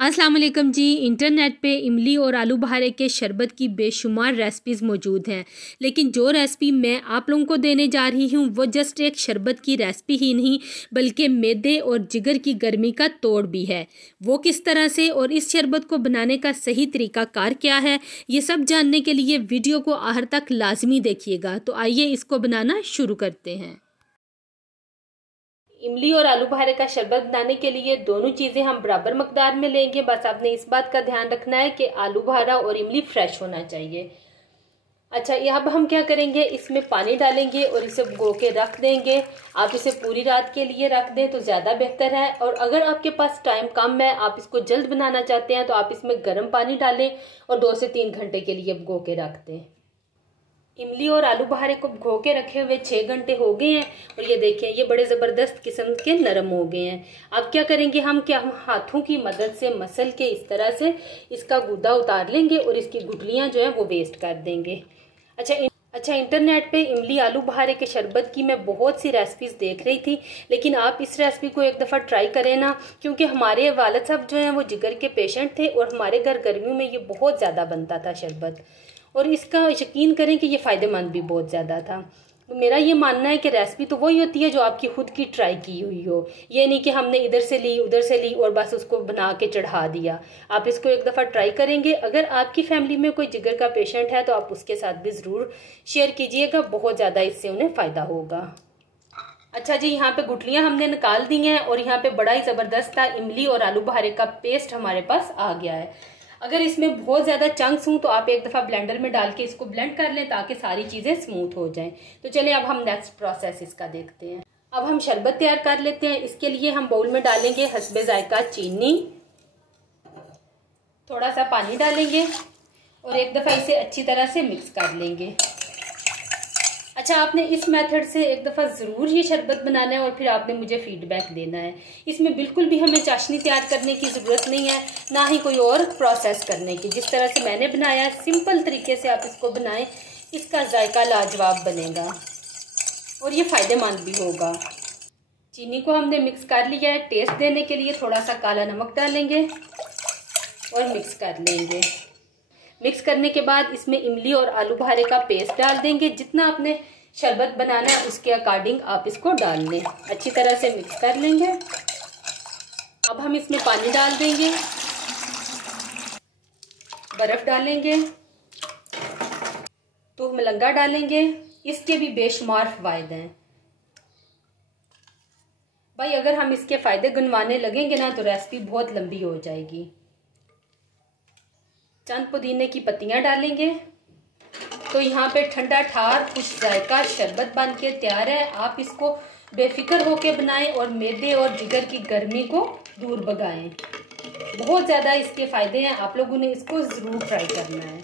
अस्सलाम वालेकुम जी। इंटरनेट पे इमली और आलू बहारे के शरबत की बेशुमार रेसिपीज़ मौजूद हैं, लेकिन जो रेसिपी मैं आप लोगों को देने जा रही हूँ वो जस्ट एक शरबत की रेसिपी ही नहीं बल्कि मैदे और जिगर की गर्मी का तोड़ भी है। वो किस तरह से और इस शरबत को बनाने का सही तरीक़ाकार क्या है, ये सब जानने के लिए वीडियो को आखिर तक लाजमी देखिएगा। तो आइए इसको बनाना शुरू करते हैं। इमली और आलू बहारे का शरबत बनाने के लिए दोनों चीज़ें हम बराबर मकदार में लेंगे। बस आपने इस बात का ध्यान रखना है कि आलू बहारा और इमली फ्रेश होना चाहिए। अच्छा, अब हम क्या करेंगे, इसमें पानी डालेंगे और इसे भिगो के रख देंगे। आप इसे पूरी रात के लिए रख दें तो ज़्यादा बेहतर है। और अगर आपके पास टाइम कम है, आप इसको जल्द बनाना चाहते हैं, तो आप इसमें गर्म पानी डालें और 2 से 3 घंटे के लिए भिगो के रख दें। इमली और आलू बहारे को भिगो के रखे हुए 6 घंटे हो गए हैं और ये देखें, ये बड़े ज़बरदस्त किस्म के नरम हो गए हैं। अब क्या करेंगे, हम हाथों की मदद से मसल के इस तरह से इसका गूदा उतार लेंगे और इसकी गुठलियाँ जो हैं वो वेस्ट कर देंगे। अच्छा, इंटरनेट पे इमली आलू बहारे के शरबत की मैं बहुत सी रेसिपीज़ देख रही थी, लेकिन आप इस रेसिपी को एक दफ़ा ट्राई करें ना, क्योंकि हमारे वालिद साहब जो हैं वो जिगर के पेशेंट थे और हमारे घर गर्मियों में ये बहुत ज़्यादा बनता था शरबत, और इसका यकीन करें कि ये फ़ायदेमंद भी बहुत ज़्यादा था। तो मेरा ये मानना है कि रेसिपी तो वही होती है जो आपकी खुद की ट्राई की हुई हो। ये नहीं कि हमने इधर से ली उधर से ली और बस उसको बना के चढ़ा दिया। आप इसको एक दफ़ा ट्राई करेंगे। अगर आपकी फैमिली में कोई जिगर का पेशेंट है तो आप उसके साथ भी ज़रूर शेयर कीजिएगा, बहुत ज़्यादा इससे उन्हें फ़ायदा होगा। अच्छा जी, यहाँ पे गुठलियाँ हमने निकाल दी हैं और यहाँ पे बड़ा ही ज़बरदस्त था इमली और आलू बहारे का पेस्ट हमारे पास आ गया है। अगर इसमें बहुत ज़्यादा चंक्स हों तो आप एक दफ़ा ब्लेंडर में डाल के इसको ब्लेंड कर लें ताकि सारी चीज़ें स्मूथ हो जाएं। तो चलिए अब हम नेक्स्ट प्रोसेस इसका देखते हैं। अब हम शरबत तैयार कर लेते हैं। इसके लिए हम बाउल में डालेंगे हस्बे जायका चीनी, थोड़ा सा पानी डालेंगे और एक दफ़ा इसे अच्छी तरह से मिक्स कर लेंगे। अच्छा, आपने इस मेथड से एक दफ़ा ज़रूर ये शरबत बनाना है और फिर आपने मुझे फीडबैक देना है। इसमें बिल्कुल भी हमें चाशनी तैयार करने की ज़रूरत नहीं है, ना ही कोई और प्रोसेस करने की। जिस तरह से मैंने बनाया है, सिंपल तरीके से आप इसको बनाएं, इसका जायका लाजवाब बनेगा और ये फ़ायदेमंद भी होगा। चीनी को हमने मिक्स कर लिया है। टेस्ट देने के लिए थोड़ा सा काला नमक डालेंगे और मिक्स कर लेंगे। मिक्स करने के बाद इसमें इमली और आलू बहारे का पेस्ट डाल देंगे। जितना आपने शरबत बनाना है उसके अकॉर्डिंग आप इसको डाल लें। अच्छी तरह से मिक्स कर लेंगे। अब हम इसमें पानी डाल देंगे, बर्फ़ डालेंगे, तो मलंगा डालेंगे। इसके भी बेशुमार फ़ायदे हैं भाई। अगर हम इसके फ़ायदे गिनवाने लगेंगे ना तो रेसिपी बहुत लंबी हो जाएगी। चंद पुदीने की पत्तियां डालेंगे। तो यहाँ पे ठंडा ठार खुश जायका शरबत बन के तैयार है। आप इसको बेफिक्र होके बनाएं और मैदे और जिगर की गर्मी को दूर भगाएं। बहुत ज़्यादा इसके फ़ायदे हैं, आप लोगों ने इसको ज़रूर ट्राई करना है।